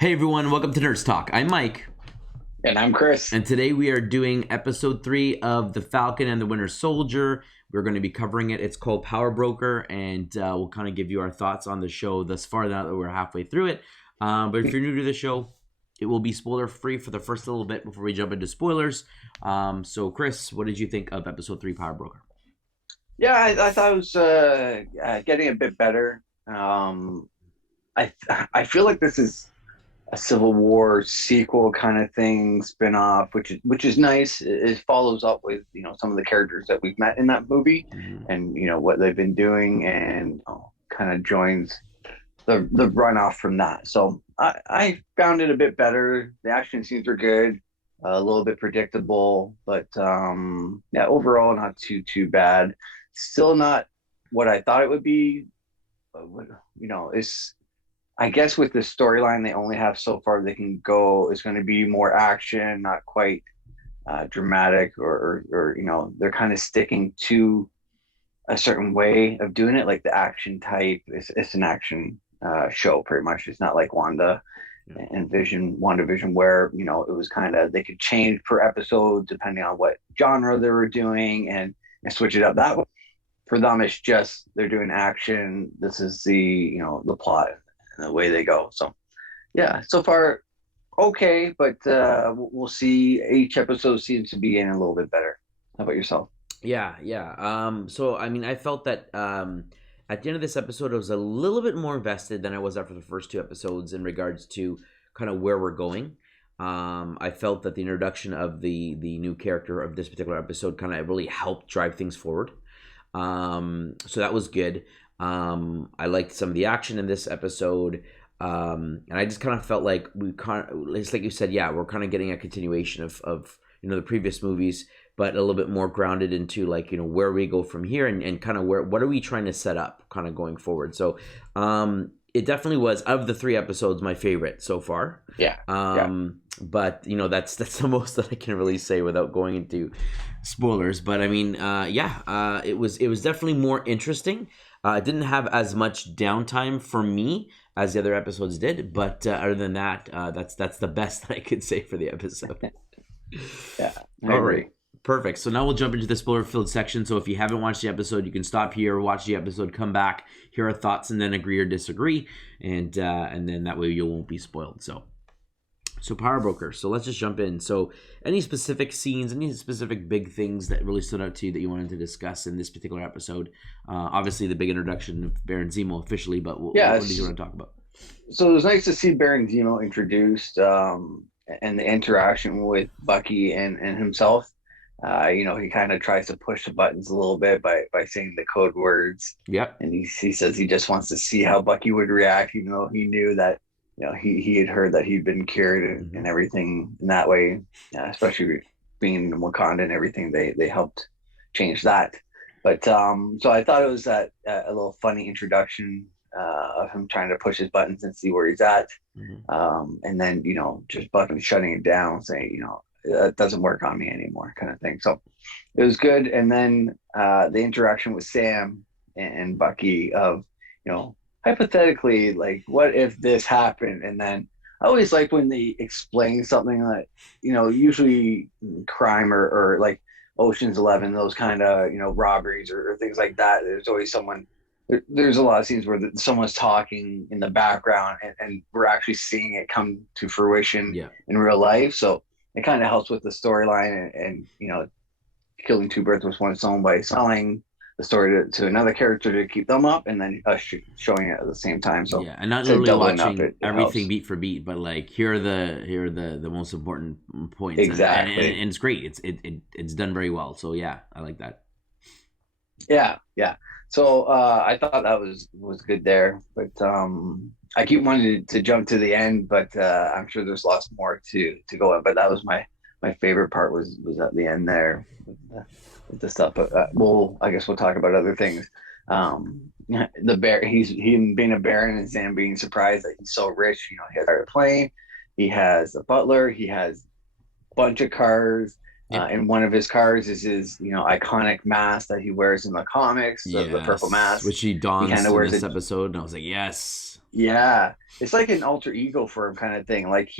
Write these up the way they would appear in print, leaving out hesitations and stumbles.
Hey everyone, welcome to Nerds Talk. I'm Mike, And I'm Chris. and today we are doing episode 3 of The Falcon and the Winter Soldier. We're going to be covering it. It's called Power Broker, and we'll kind of give you our thoughts on the show thus far now that we're halfway through it. But if you're new to the show, it will be spoiler-free for the first little bit before we jump into spoilers. So Chris, what did you think of episode 3, Power Broker? Yeah, I thought it was getting a bit better. I feel like this is a Civil War sequel kind of thing, spin-off, which is nice. It follows up with some of the characters that we've met in that movie, and what they've been doing, and kind of joins the runoff from that. So I found it a bit better. The action scenes were good, a little bit predictable, but yeah, overall not too bad. Still not what I thought it would be. But, it's I guess with the storyline they only have so far they can go is going to be more action, not quite dramatic, or they're kind of sticking to a certain way of doing it, like the action type. It's an action show pretty much. It's not like WandaVision, where it was kind of they could change per episode depending on what genre they were doing and switch it up that way. For them, it's just they're doing action. This is the plot and the way they go. So yeah, so far okay, but we'll see. Each episode seems to be getting a little bit better. How about yourself? Yeah. So I mean, I felt that at the end of this episode, I was a little bit more invested than I was after the first 2 episodes in regards to kind of where we're going. I felt that the introduction of the new character of this particular episode kind of really helped drive things forward. So that was good. I liked some of the action in this episode. And I just kind of felt like it's like you said, yeah, we're kind of getting a continuation of the previous movies, but a little bit more grounded into like, where we go from here and kind of what are we trying to set up kind of going forward. So, it definitely was, of the 3 episodes, my favorite so far. Yeah. But that's the most that I can really say without going into spoilers. But I mean, it was definitely more interesting. It didn't have as much downtime for me as the other episodes did, but other than that, that's the best that I could say for the episode. Yeah. All right. Perfect. So now we'll jump into the spoiler-filled section. So if you haven't watched the episode, you can stop here, watch the episode, come back, hear our thoughts, and then agree or disagree, and then that way you won't be spoiled. So Power Broker. So let's just jump in. So any specific scenes, any specific big things that really stood out to you that you wanted to discuss in this particular episode? Obviously, the big introduction of Baron Zemo officially, but what did you want to talk about? So it was nice to see Baron Zemo introduced, and the interaction with Bucky and himself. He kind of tries to push the buttons a little bit by saying the code words. Yep. And he says he just wants to see how Bucky would react, even though he knew that he had heard that he'd been cured and everything in that way, especially being in Wakanda and everything. They helped change that. But so I thought it was a little funny introduction of him trying to push his buttons and see where he's at. And then just Bucky shutting it down, saying that doesn't work on me anymore, kind of thing. So it was good. And then the interaction with Sam and Bucky of hypothetically, like, what if this happened? And then I always like when they explain something that usually crime or like Ocean's 11, those kind of robberies or things like that. There's always someone. There's a lot of scenes where someone's talking in the background and we're actually seeing it come to fruition in real life. So it kind of helps with the storyline and killing 2 birds with 1 stone by selling the story to another character to keep them up, and then us showing it at the same time. So yeah, and not literally watching everything beat for beat, but like here are the most important points. Exactly, and it's great. It's done very well. So yeah, I like that. Yeah. So I thought that was good there, but I keep wanting to jump to the end, but I'm sure there's lots more to go on. But that was my favorite part was at the end there with the stuff. But I guess we'll talk about other things. The bear, he being a baron, and Sam being surprised that he's so rich. He has a plane, he has a butler, he has a bunch of cars, Yeah. In one of his cars is his, iconic mask that he wears in the comics, the purple Yes, mask. which he He kind dons of in wears this it. episode, and I was like, yes. Yeah, it's like an alter ego for him kind of thing. Like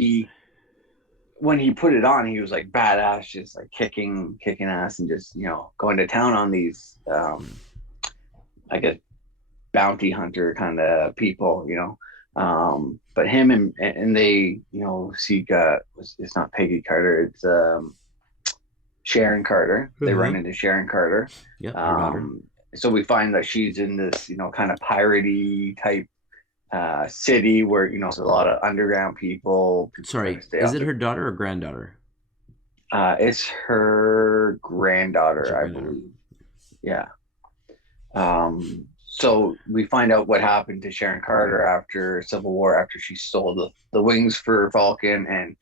when he put it on, he was like badass, just like kicking ass and just going to town on these, I guess, bounty hunter kind of people. But him and they, seek. It's not Peggy Carter. It's Sharon Carter. They run Uh-huh. into Sharon Carter. Yep, her daughter. Um, so we find that she's in this, kind of piratey type city where there's a lot of underground people trying to Sorry, stay is off it the. her daughter or granddaughter? It's her It's her granddaughter, I granddaughter. believe. Yeah. So we find out what happened to Sharon Carter after Civil War, after she stole the wings for Falcon and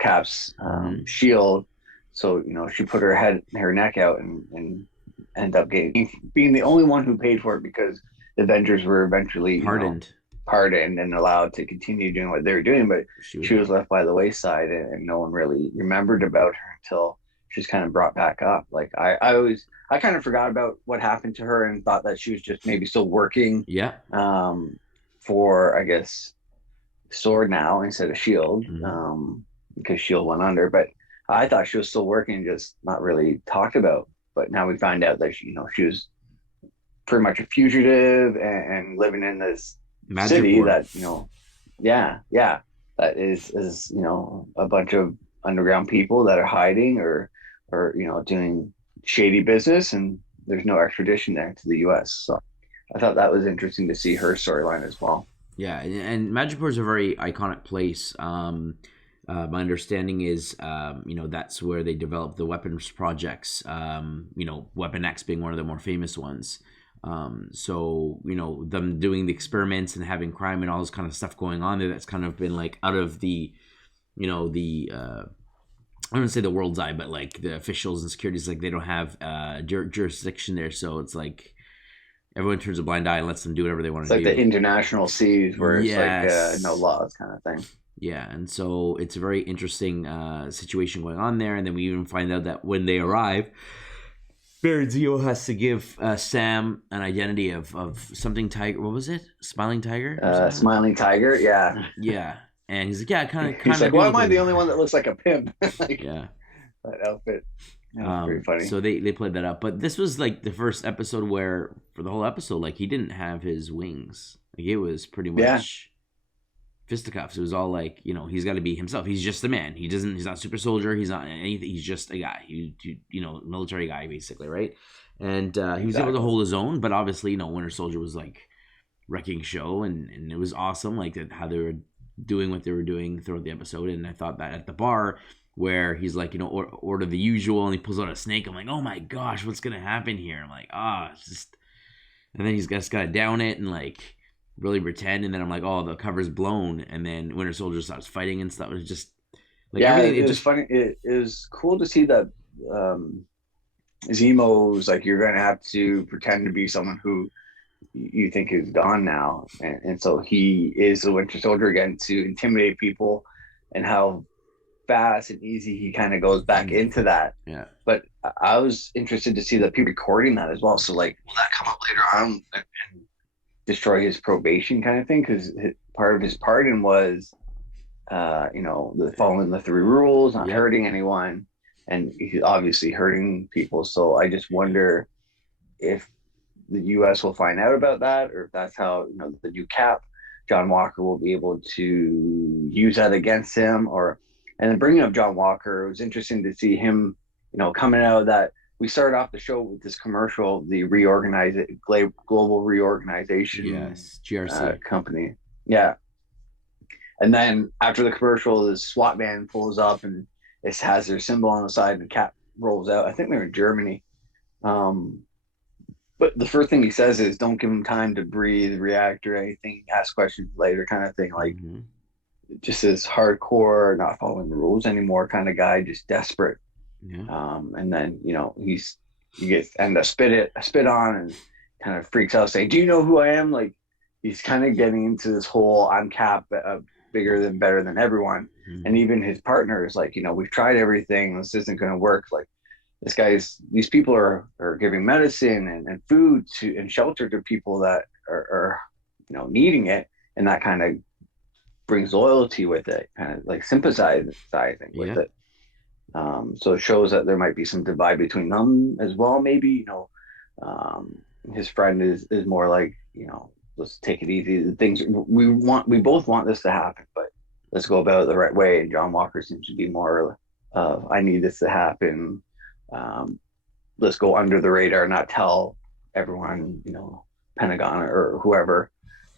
Cap's Mm-hmm. shield. So she put her neck out and end up being the only one who paid for it because the Avengers were eventually Pardoned. pardoned and allowed to continue doing what they were doing, but She was she was out. left by the wayside, and no one really remembered about her until she's kind of brought back up. Like I kind of forgot about what happened to her and thought that she was just maybe still working Yeah. um, for, I guess, Sword now instead of Shield, Mm-hmm. because Shield went under. But I thought she was still working, just not really talked about. But now we find out that she was pretty much a fugitive and living in this city Madripoor. that yeah, yeah, that is a bunch of underground people that are hiding or doing shady business, and there's no extradition there to the U.S. So I thought that was interesting to see her storyline as well. Yeah, and Madripoor is a very iconic place. My understanding is, that's where they developed the weapons projects. Weapon X being one of the more famous ones. So them doing the experiments and having crime and all this kind of stuff going on there. That's kind of been like out of the, the I wouldn't say the world's eye, but like the officials and securities, like they don't have jurisdiction there. So it's like everyone turns a blind eye and lets them do whatever they want It's to like the do. international seas where it's like no Yes. laws kind of thing. Yeah, and so it's a very interesting situation going on there. And then we even find out that when they arrive, Baron Zemo has to give Sam an identity of something tiger. What was it? Smiling tiger or something? Smiling tiger, yeah. Yeah, and he's like, yeah, I He's kind of like, do why look am I like. the only one that looks like a pimp? Like Yeah. that outfit. That was pretty funny. So they played that up, but this was like the first episode where for the whole episode, like he didn't have his wings. Like it was pretty Yeah, much fisticuffs. It was all like, he's got to be himself. He's just a man. He's not super soldier. He's not anything. He's just a guy. Military guy basically, right? And he was able to exactly. hold his own, but obviously, Winter Soldier was like wrecking show, and it was awesome, like how they were doing what they were doing throughout the episode. And I thought that at the bar where he's like, order the usual, and he pulls out a snake. I'm like, oh my gosh, what's gonna happen here? I'm like, it's just, and then he's just gotta down it and like really pretend, and then I'm like, oh, the cover's blown, and then Winter Soldier starts fighting and stuff. It was just like Yeah, everything. it It was just funny. It was cool to see that Zemo's like you're gonna have to pretend to be someone who you think is gone now, and so he is the Winter Soldier again to intimidate people, and how fast and easy he kind of goes back into that. yeah. But I was interested to see that people recording that as well. So like, will that come up later on and destroy his probation kind of thing? Because part of his pardon was, the following the three rules, not Yep. hurting anyone, and he's obviously hurting people. So I just wonder if the U.S. will find out about that, or if that's how the new Cap, John Walker, will be able to use that against him. And then bringing up John Walker, it was interesting to see him, coming out of that. We started off the show with this commercial, the global reorganization Yes. GRC. company, yeah. And then after the commercial, the SWAT van pulls up and it has their symbol on the side, and Cap rolls out. I think they're in Germany. Um, but the first thing he says is, "Don't give him time to breathe, react, or anything. Ask questions later," kind of thing. Like Mm-hmm. just this hardcore, not following the rules anymore kind of guy, just desperate. Yeah. And then he gets end up spit on and kind of freaks out, saying, "Do you know who I am?" Like he's kind of getting into this whole "I'm Cap." bigger than better than everyone. And Mhm. even his partner is like, we've tried everything. This isn't going to work. Like these people are giving medicine and food to and shelter to people that are needing it, and that kind of brings loyalty with it, kind of like sympathizing with Yeah. it. So it shows that there might be some divide between them as well. Maybe um, his friend is more like let's take it easy. The things we both want this to happen, but let's go about it the right way. And John Walker seems to be more I need this to happen. Um, let's go under the radar, not tell everyone, Pentagon or whoever,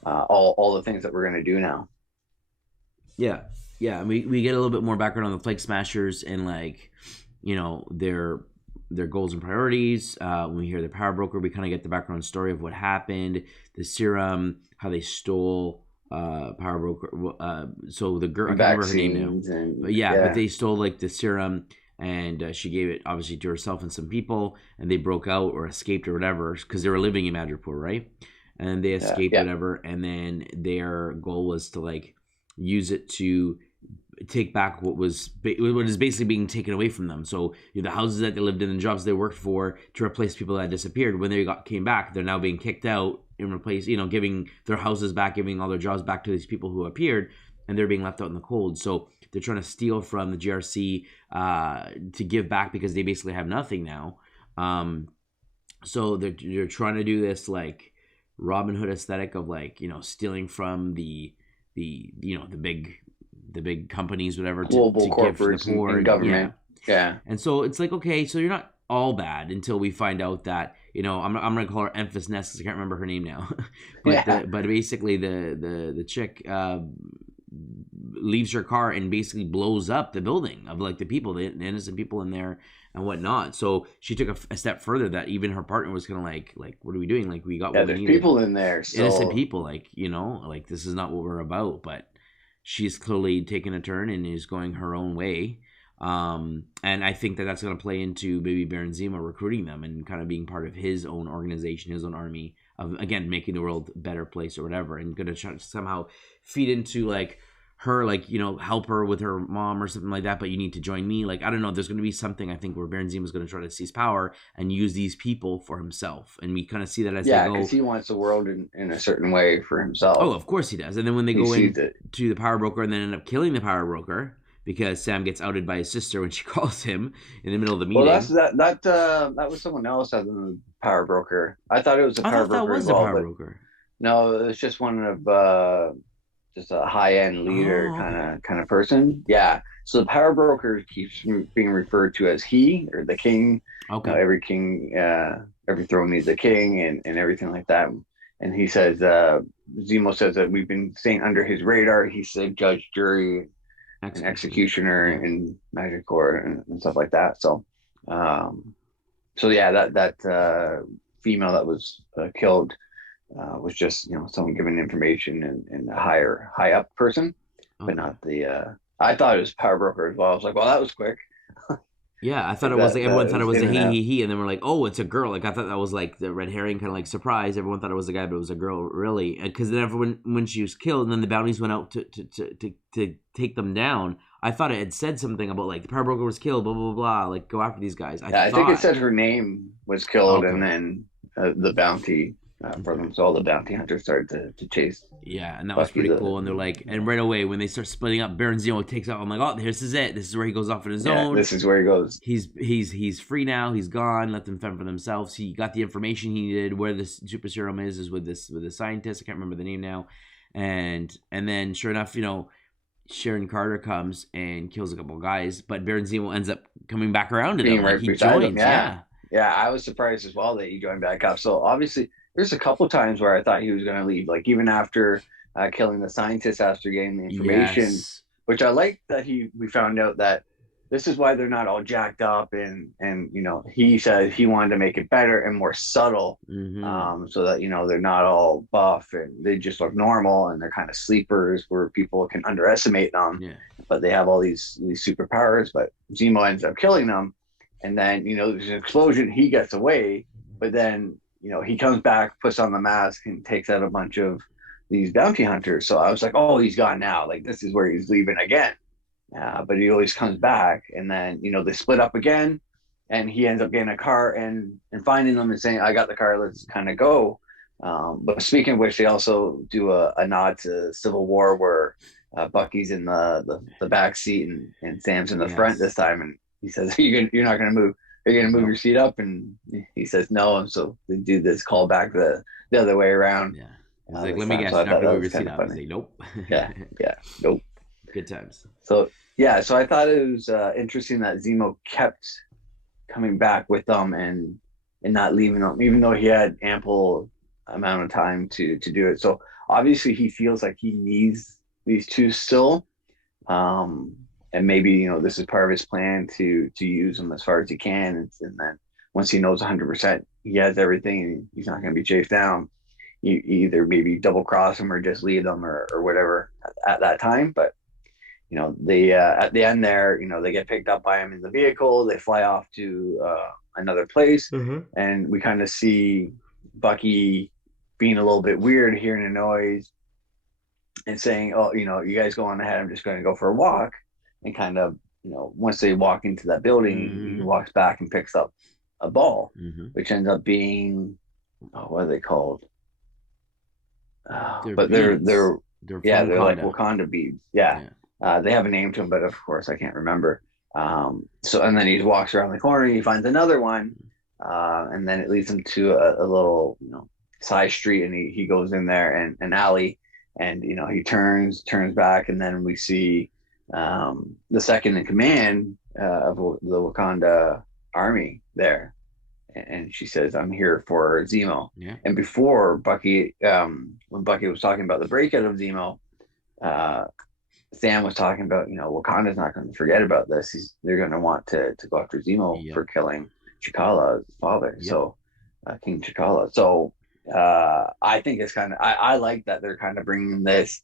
all the things that we're going to do now. Yeah. Yeah. And we get a little bit more background on the Flag Smashers and like, their goals and priorities. When we hear the power broker, we kind of get the background story of what happened, the serum, how they stole power broker. So the girl, I And can't remember her name now, vaccines but and yeah, but yeah, they stole like the serum, and she gave it obviously to herself and some people, and they broke out or escaped or whatever because they were living in Madripoor, right? And they yeah, escaped yeah, whatever, and then their goal was to like use it to take back what is basically being taken away from them. So the houses that they lived in, the jobs they worked for, to replace people that disappeared. When they came back, they're now being kicked out and replaced. Giving their houses back, giving all their jobs back to these people who appeared, and they're being left out in the cold. So they're trying to steal from the GRC to give back because they basically have nothing now. So they're trying to do this like Robin Hood aesthetic of like stealing from the big companies, whatever, to global give to the corporates poor. and And yeah. government. Yeah, And so it's like, okay, so you're not all bad until we find out that, I'm gonna call her Emphas Nest because I can't remember her name now. but yeah, but basically the chick leaves her car and basically blows up the building of like the innocent people in there and whatnot. So she took a step further that even her partner was gonna like what are we doing? Like we got yeah. what we There's needed. people in there, Innocent so people, like like this is not what we're about. But she's clearly taken a turn and is going her own way. And I think that that's going to play into maybe Baron Zemo recruiting them and kind of being part of his own organization, his own army of, again, making the world a better place or whatever, and going to try to somehow feed into like her, like help her with her mom or something like that. But you need to join me. Like I don't know. There's going to be something I think where Baron Zemo is going to try to seize power and use these people for himself, and we kind of see that as they yeah, because go. he wants the world in a certain way for Oh, himself. of course he does. And then when they He go sees in it. to the power broker and then end up killing the power broker because Sam gets outed by his sister when she calls him in the middle of the Well, that's meeting. that was someone else other than the power broker. I thought it was a I power thought that broker as was the well, power but broker. no, it's just one of just a high end leader Oh, okay. kind of person. Yeah. So the power broker keeps being referred to as he or the king. Okay. Every king, every throne needs a king, and everything like that. And he says, Zemo says that we've been staying under his radar. He's a judge, jury, and Executioner. executioner Yeah. in Magic Court and stuff like that. Um, so yeah, that female that was killed was just someone giving information and a high up person, but Okay. not the. I thought it was power broker as well. I was like, well, that was quick. Yeah, I thought Like it was that like everyone it thought it was was in a and out. he, and then we're like, oh, it's a girl. Like I thought that was like the red herring, kind of like surprise. Everyone thought it was a guy, but it was a girl, really. Because then everyone, when she was killed, and then the bounties went out to take them down. I thought it had said something about like the power broker was killed, blah blah blah. Like go after these guys. I Yeah, I think it thought, said her name was killed, and okay, then the bounty for okay. them. So all the bounty hunters started to chase Yeah, and that was Bucky. pretty The cool. And they're like, and right away when they start splitting up, Baron Zemo takes out. I'm like, oh, this is it. This is where he goes off on his yeah, own. this is where he goes. He's free now. He's gone. Let them fend for themselves. He got the information he needed. Where this super serum is with the scientist. I can't remember the name now. And then sure enough, Sharon Carter comes and kills a couple of guys, but Baron Zemo ends up coming back around to them. Being Like right he beside him. joins. Yeah, Yeah. yeah. I was surprised as well that he joined back up. So obviously, there's a couple times where I thought he was going to leave, like even after killing the scientist after getting the information, Yes. which I like that we found out that this is why they're not all jacked up and he said he wanted to make it better and more subtle, Mm-hmm. so that they're not all buff and they just look normal and they're kind of sleepers where people can underestimate them, Yeah. but they have all these superpowers. But Zemo ends up killing them, and then there's an explosion. He gets away, but then he comes back, puts on the mask, and takes out a bunch of these bounty hunters. So I was like, oh, he's gone now. Like this is where he's leaving again. But he always comes back, and then they split up again, and he ends up getting a car and finding them and saying, "I got the car. Let's kind of go." But speaking of which, they also do a nod to Civil War where Bucky's in the back seat and Sam's in the front this Yes. time, and he says, "You're not going to move. Are you going to move your Nope. seat up?" And he says, "No." And so they do this call back the other way around Yeah. He's like, this let me time. So guess, I you're not thought gonna that move was your seat kind of up. He's funny. like, nope. Yeah, yeah, nope. Good times. So yeah, so I thought it was interesting that Zemo kept coming back with them and not leaving them, even though he had ample amount of time to do it. So obviously he feels like he needs these two still, um, and maybe this is part of his plan to use them as far as he can, and then once he knows 100% he has everything, and he's not going to be chased down. You either maybe double cross him or just leave them or whatever at that time, but they at the end there, they get picked up by him in the vehicle. They fly off to another place, Mm-hmm. and we kind of see Bucky being a little bit weird, hearing a noise and saying, "Oh, you guys go on ahead. I'm just going to go for a walk." And kind of, once they walk into that building, he Mm-hmm. walks back and picks up a ball, Mm-hmm. which ends up being, what are they called? They're But beads. They're yeah, from they're like Wakanda. Wakanda beads. Yeah, Yeah. they have a name to them, but of course I can't remember. So and then he walks around the corner, he finds another one, and then it leads him to a little side street, and he goes in there and an alley, and he turns back, and then we see the second in command of the Wakanda army there, and she says, "I'm here for Zemo." Yeah. And before Bucky, when Bucky was talking about the breakout of Zemo, uh, Sam was talking about, Wakanda's not going to forget about this. They're going to want to go after Zemo Yep. for killing Chikala's father, Yep. so King Chikala. So I think it's kind of I like that they're kind of bringing this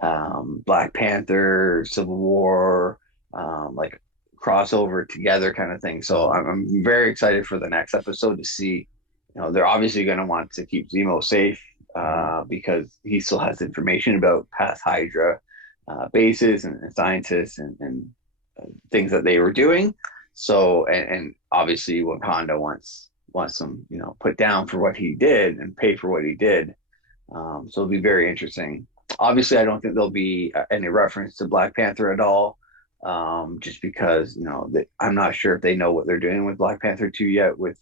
Black Panther, Civil War, like crossover together kind of thing. So Mm-hmm. I'm very excited for the next episode to see. They're obviously going to want to keep Zemo safe Mm-hmm. because he still has information about past Hydra bases and scientists and things that they were doing. So and obviously Wakanda wants him put down for what he did and pay for what he did. So it'll be very interesting. Obviously, I don't think there'll be any reference to Black Panther at all, just because I'm not sure if they know what they're doing with Black Panther 2 yet with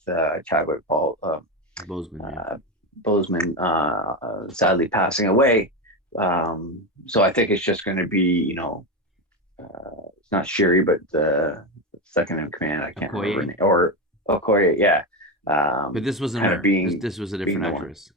Chadwick Paul Bozeman. Yeah. uh, Boseman sadly passing away. So I think it's just going to be it's not Shiri, but the second in command. I can't remember her Okoye. name, or Okoye, yeah. But this wasn't Kind of her. This being this was a being different the one. actress,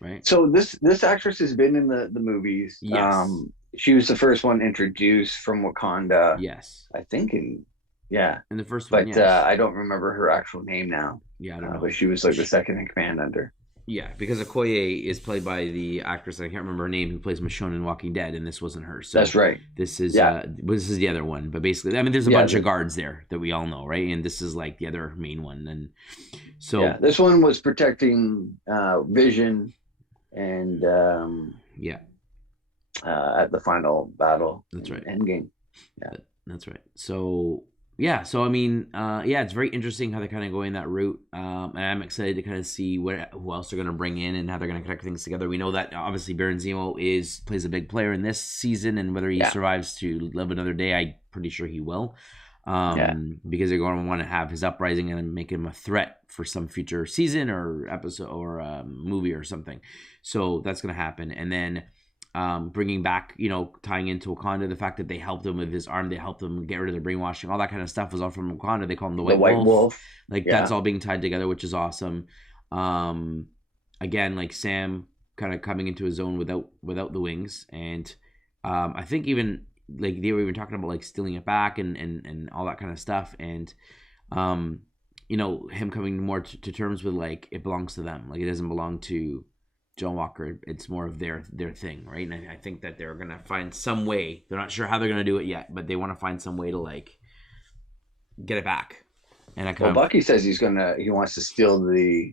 right? So this actress has been in the movies. Yes. She was the first one introduced from Wakanda, Yes. I think, in yeah, In the first one, but yes. I don't remember her actual name now. Yeah, I don't know. But she was like the second in command under. Yeah, because Okoye is played by the actress, I can't remember her name, who plays Michonne in Walking Dead, and this wasn't her. That's So right. this is Yeah, the other one. But basically, I mean, there's a yeah, bunch of guards there that we all know, right? And this is like the other main one. And yeah. so This one was protecting Vision and yeah, at the final battle that's in right. Endgame. Yeah. That's right. So yeah, so I mean, yeah, it's very interesting how they're kind of going that route, and I'm excited to kind of see who else they're going to bring in and how they're going to connect things together. We know that obviously Baron Zemo plays a big player in this season, and whether he Yeah. survives to live another day, I'm pretty sure he will, Yeah. because they're going to want to have his uprising and make him a threat for some future season or episode or movie or something. So that's going to happen, and then bringing back, tying into Wakanda, the fact that they helped him with his arm, they helped him get rid of the brainwashing, all that kind of stuff was all from Wakanda. They call him the The White White Wolf. Wolf. Like that's Yeah. all being tied together, which is awesome. Again, like Sam kind of coming into his own without the wings, and I think even like they were even talking about like stealing it back and all that kind of stuff, and him coming more to terms with like it belongs to them, like it doesn't belong to John Walker. It's more of their thing, right? And I think that they're gonna find some way. They're not sure how they're gonna do it yet, but they want to find some way to like get it back. And I Well, kind of Bucky says he wants to steal the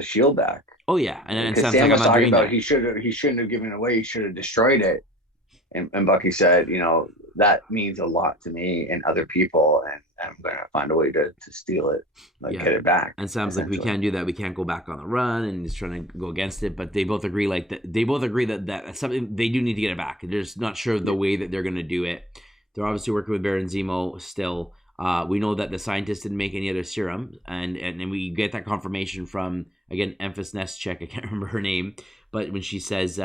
shield back. Oh yeah, and it Because sounds like Sam I'm was not talking doing about that. he shouldn't have given it away. He should have destroyed it. And Bucky said, that means a lot to me and other people, and I'm going to find a way to steal it, like Yeah. get it back, And Sam's like, we essentially. can't do that. We can't go back on the run, and he's trying to go against it. But they both agree, like that. They both agree that something they do need to get it back. They're just not sure of the Yeah, way that they're going to do it. They're obviously working with Baron Zemo still. We know that the scientists didn't make any other serum, and we get that confirmation from again Emphas Nest check. I can't remember her name, but when she says,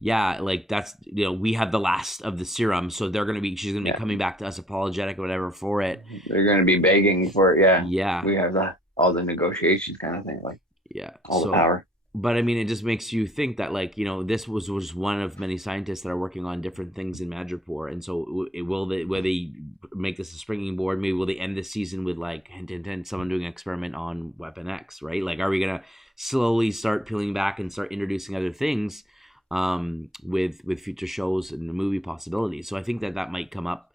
yeah, like that's we have the last of the serum, so she's gonna be yeah. coming back to us apologetic or whatever for it. They're going to be begging for it. Yeah, Yeah, we have all the negotiations kind of thing, like yeah. all the So, power. but I mean, it just makes you think that this was one of many scientists that are working on different things in Madripoor, and so will they make this a springing board? Maybe will they end this season with like hint hint hint someone doing an experiment on Weapon X, right? Like, are we gonna slowly start peeling back and start introducing other things with future shows and the movie possibilities? So I think that might come up.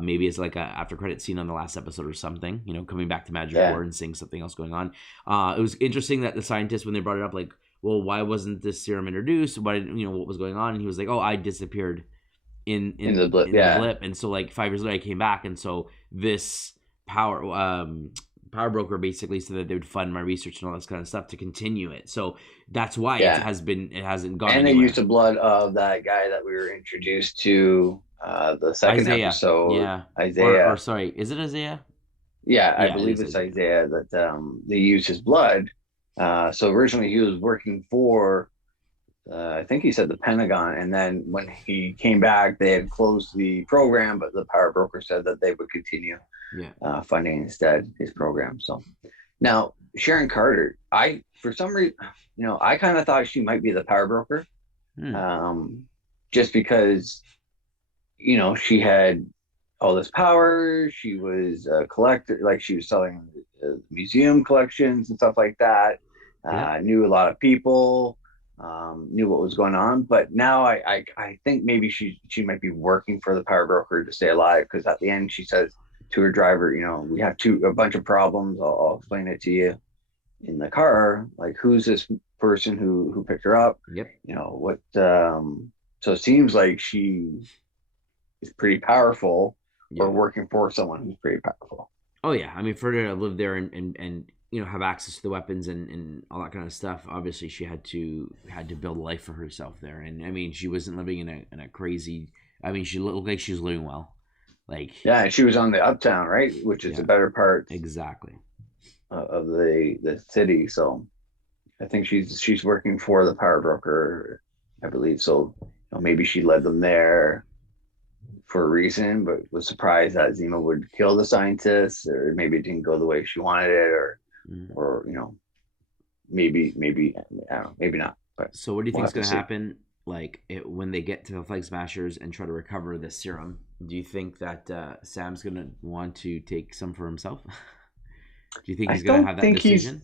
Maybe it's like a after credit scene on the last episode or something, coming back to Yeah, Madripoor and seeing something else going on. It was interesting that the scientists, when they brought it up, like, well, why wasn't this serum introduced? Why didn't what was going on? And he was like, oh, I disappeared in in in the blip. in the Yeah, blip, and so like 5 years later I came back, and so this power power broker basically said that they would fund my research and all this kind of stuff to continue it. So that's why yeah. it hasn't gone And they used anywhere. the blood of that guy that we were introduced to the second Isaiah, episode, yeah, or Isaiah. sorry, is it Isaiah? Yeah, I Yeah, it believe is it's Isaiah. Isaiah that they used his blood. So originally he was working for, I think he said the Pentagon, and then when he came back, they had closed the program, but the power broker said that they would continue Yeah. funding instead his program. So now Sharon Carter, I for some reason, I kind of thought she might be the power broker, Hmm. um, just because she had all this power. She was a collector, like she was selling museum collections and stuff like that. Yep. Knew a lot of people, knew what was going on. But now I think maybe she might be working for the power broker to stay alive, because at the end she says to her driver, we have a bunch of problems. I'll explain it to you in the car. Like, who's this person who picked her up? Yep. What? So it seems like she is pretty powerful, or Yeah. working for someone who's pretty powerful. Oh yeah. I mean, for her to live there and have access to the weapons and all that kind of stuff. Obviously, she had to build a life for herself there. And I mean, she wasn't living in a crazy. I mean, she looked like she was living well. Like, Yeah, and she was on the uptown, right, which is the yeah, better part exactly. of the city. So I think she's working for the power broker, I believe. So maybe she led them there for a reason, but was surprised that Zemo would kill the scientists, or maybe it didn't go the way she wanted it, Mm. or maybe I don't know, maybe not, but So, what do you we'll think is have to going to see. happen? Like when they get to the Flag Smashers and try to recover the serum, do you think that Sam's going to want to take some for himself? Do you think I he's going to don't have that think he's. decision?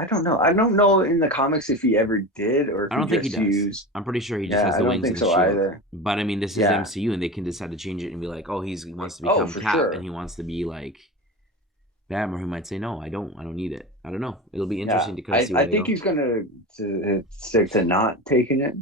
I don't know. I don't know in the comics if he ever did, or if I he don't think he just does. used. I'm pretty sure he just Yeah, has I the don't wings think and the so shield. either. But I mean, this is Yeah. MCU, and they can decide to change it and be like, "Oh, he wants to Oh, become for Cap, and sure. he wants to be like Bam," or he might say, "No, I don't need it." I don't know. It'll be Yeah, interesting to kind of I see where I they think go. he's gonna to stick to not taking it.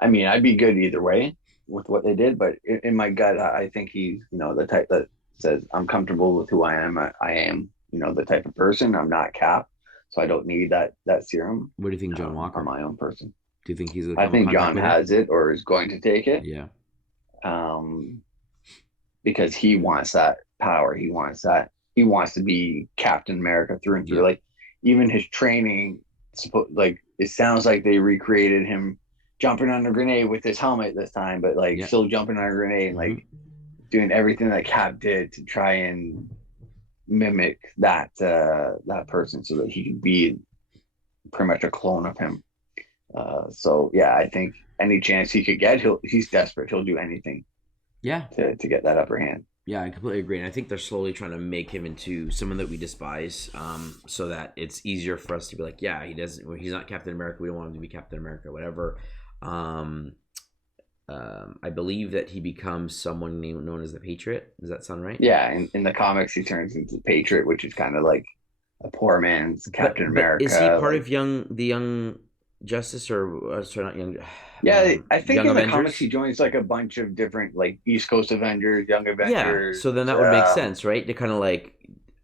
I mean, I'd be good either way with what they did, but in my gut, I think he's the type that says I'm comfortable with who I am. I am the type of person. I'm not Cap, so I don't need that serum. What do you think, John I'm Walker? my own person. Do you think he's gonna I come in think contact John with it? has it, or is going to take it, Yeah, um, because he wants that power. He wants that. He wants to be Captain America through and through. yeah, Like, even his training, like, it sounds like they recreated him jumping on a grenade with his helmet this time, but like yeah. still jumping on a grenade, and Hmm. like doing everything that Cap did to try and mimic that person, so that he could be pretty much a clone of him. So yeah, I think any chance he could get, he's desperate. He'll do anything Yeah, to get that upper hand. yeah. I completely agree, and I think they're slowly trying to make him into someone that we despise, so that it's easier for us to be like, yeah, he doesn't. Well, he's not Captain America. We don't want him to be Captain America, whatever. Um, I believe that he becomes someone known as the Patriot. Does that sound right? Yeah, in the comics, he turns into the Patriot, which is kind of like a poor man's Captain But is he America. part Like, of the Young Justice or sorry, not Young, yeah, I think Young in the comics he Avengers? joins like a bunch of different like East Coast Avengers, Young Yeah, Avengers. so then that would make sense, right? To kind of like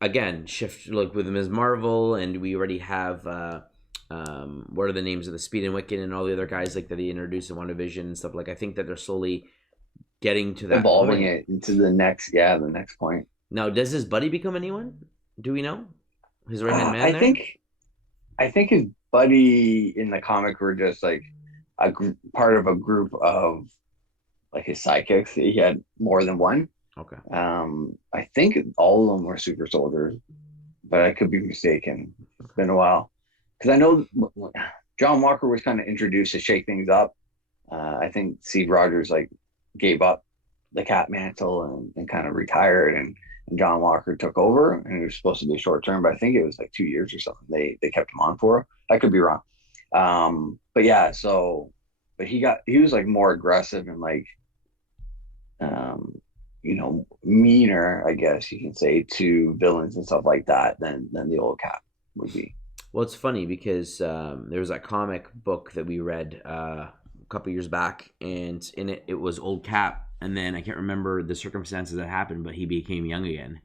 again shift like with Ms. Marvel, and we already have what are the names of the Speed and Wiccan and all the other guys like that he introduced in WandaVision and stuff. Like I think that they're slowly getting to that Evolving point. it into the next point. Now, does his buddy become anyone? Do we know his right hand man I there? think I think his buddy in the comic were just like part of a group of like his sidekicks. He had more than one. Okay. I think all of them were super soldiers, but I could be mistaken. It's been a while because I know John Walker was kind of introduced to shake things up. I think Steve Rogers like gave up the Cap mantle and kind of retired, and John Walker took over, and it was supposed to be short term, but I think it was like 2 years or something. They kept him on for. I could be wrong, but yeah. So, but he was like more aggressive and like um, meaner, I guess you can say, to villains and stuff like that than the old Cap would be. Well, it's funny because there was that comic book that we read a couple years back, and in it, it was Old Cap, and then I can't remember the circumstances that happened, but he became young again.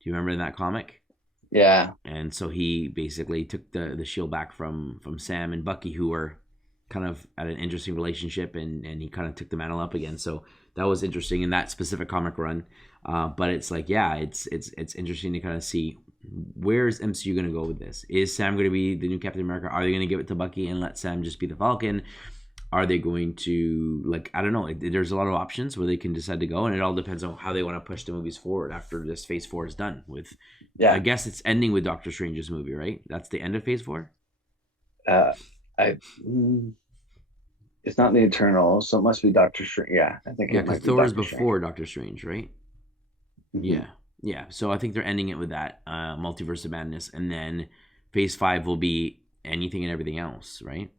Do you remember in that comic? Yeah, And so he basically took the shield back from Sam and Bucky, who were kind of at an interesting relationship, and he kind of took the mantle up again. So that was interesting in that specific comic run. But it's like, yeah, it's interesting to kind of see where's MCU going to go with this. Is Sam going to be the new Captain America? Are they going to give it to Bucky and let Sam just be the Falcon? Are they going to, like, I don't know. There's a lot of options where they can decide to go, and it all depends on how they want to push the movies forward after this Phase 4 is done. With, I yeah. guess it's ending with Doctor Strange's movie, right? That's the end of Phase 4. Uh, I it's not the Eternal, so it must be Doctor Strange. Yeah, I think Yeah, it because might be Thor is Doctor Strange. before Doctor Strange, right? Hmm. Yeah, yeah. So I think they're ending it with that multiverse of madness, and then Phase 5 will be anything and everything else, right?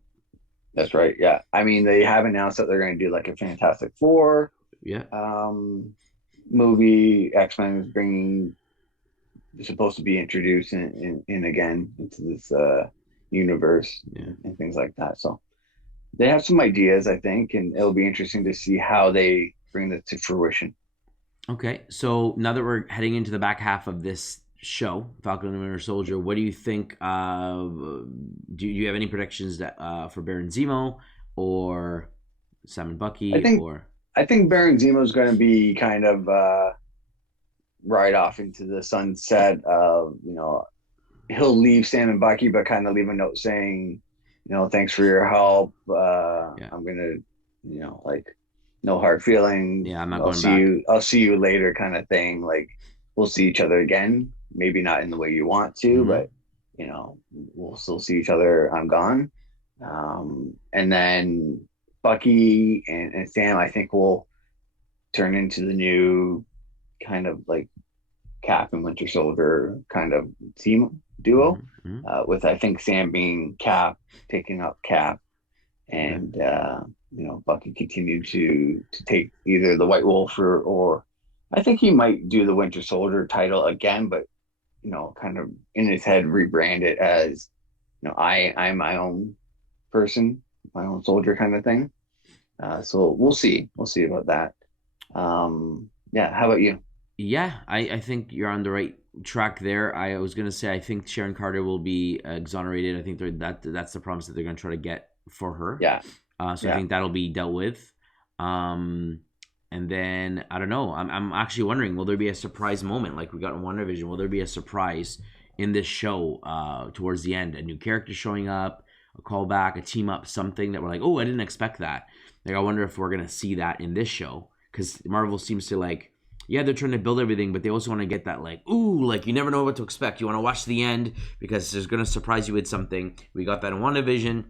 That's right. Yeah, I mean they have announced that they're going to do like a Fantastic Four Yeah. um, movie. X-Men is bringing supposed to be introduced in again into this universe Yeah. and things like that. So they have some ideas, I think, and it'll be interesting to see how they bring that to fruition. Okay, so now that we're heading into the back half of this show, Falcon and the Winter Soldier, what do you think? Do you have any predictions that for Baron Zemo or Simon I Bucky think or I think Baron Zemo is going to be kind of ride off into the sunset. He'll leave Sam and Bucky, but kind of leave a note saying, thanks for your help. yeah, I'm gonna, like, no hard feelings. yeah, I'm not I'll going see back. you. I'll see you later, kind of thing. Like, we'll see each other again. Maybe not in the way you want to, Mm-hmm. but we'll still see each other. I'm gone. And then Bucky and Sam, I think, will turn into the new kind of like Cap and Winter Soldier kind of team duo, Mm-hmm. with I think Sam being Cap, picking up Cap, Okay. and Bucky continue to take either the White Wolf or I think he might do the Winter Soldier title again, but kind of in his head rebrand it as I'm my own person, my own soldier kind of thing. So we'll see about that. Yeah, how about you? Yeah, I think you're on the right track there. I was gonna say I think Sharon Carter will be exonerated. I think that's the promise that they're gonna try to get for her. Yeah, So I yeah. think that'll be dealt with. Um, and then I don't know. I'm actually wondering, will there be a surprise moment like we got in WandaVision? Will there be a surprise in this show towards the end? A new character showing up, a callback, a team up, something that we're like, oh, I didn't expect that. Like I wonder if we're gonna see that in this show because Marvel seems to like. Yeah, they're trying to build everything, but they also want to get that like, ooh, like you never know what to expect. You want to watch the end because it's going to surprise you with something. We got that in WandaVision.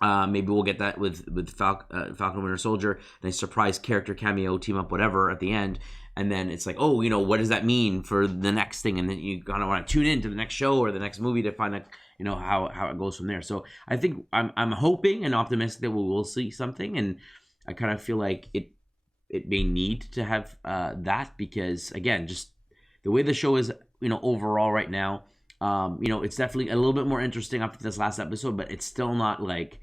Maybe we'll get that with Falcon Winter Soldier, and a surprise character cameo, team up, whatever at the end, and then it's like, oh, what does that mean for the next thing? And then you kind of want to tune in to the next show or the next movie to find out, how it goes from there. So I think I'm hoping and optimistic that we will see something, and I kind of feel like it may need to have that because again, just the way the show is, overall right now. It's definitely a little bit more interesting after this last episode, but it's still not like,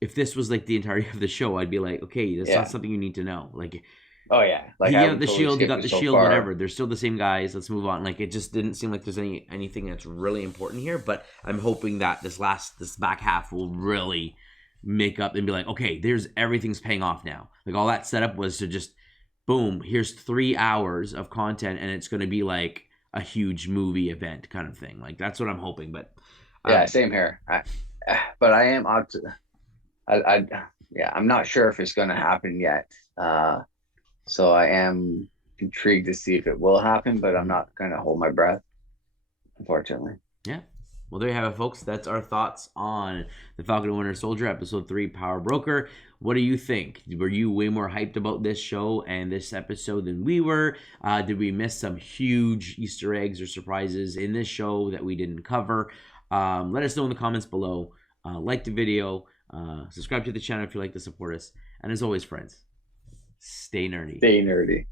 if this was like the entirety of the show, I'd be like, okay, that's not Yeah. something you need to know. Like, Oh yeah. Like he I got would the totally shield, he skip got it the so shield, far. whatever. They're still the same guys. Let's move on. Like, it just didn't seem like there's anything that's really important here. But I'm hoping that this back half will really make up and be like, okay, there's everything's paying off now. Like, all that setup was to just boom, here's 3 hours of content, and it's going to be like a huge movie event kind of thing. Like, that's what I'm hoping. But Yeah, same here. But I am up to. I yeah, I'm not sure if it's going to happen yet. So I am intrigued to see if it will happen, but I'm not going to hold my breath, unfortunately. yeah. Well, there you have it, folks. That's our thoughts on the Falcon and Winter Soldier, Episode 3, Power Broker. What do you think? Were you way more hyped about this show and this episode than we were? Did we miss some huge Easter eggs or surprises in this show that we didn't cover? Let us know in the comments below. Like the video. Subscribe to the channel if you'd like to support us. And as always, friends, stay nerdy. Stay nerdy.